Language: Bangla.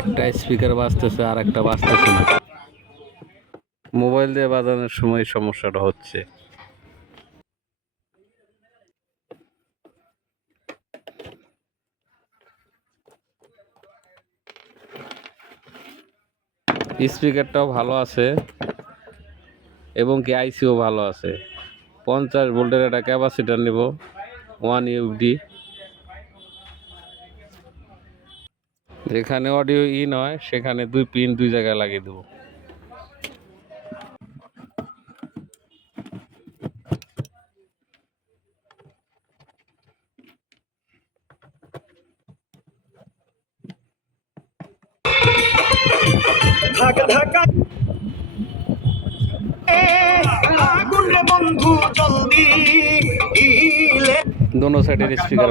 একটা স্পিকার বাজতেছে আর একটা বাজতেছে না। মোবাইল দিয়ে বাজানোর সময় সমস্যাটা হচ্ছে। স্পিকারটাও ভালো আছে এবং কি আইসিও ভালো আছে। 50 ভোল্টের একটা ক্যাপাসিটার নিব 1 ইউডি। যেখানে অডিও ইন হয় সেখানে 2 পিন 2 জায়গায় লাগিয়ে দেবো। ঢাকা ঢাকা আগুন রে বন্ধু জলদি दोनों साइडेर स्पीकर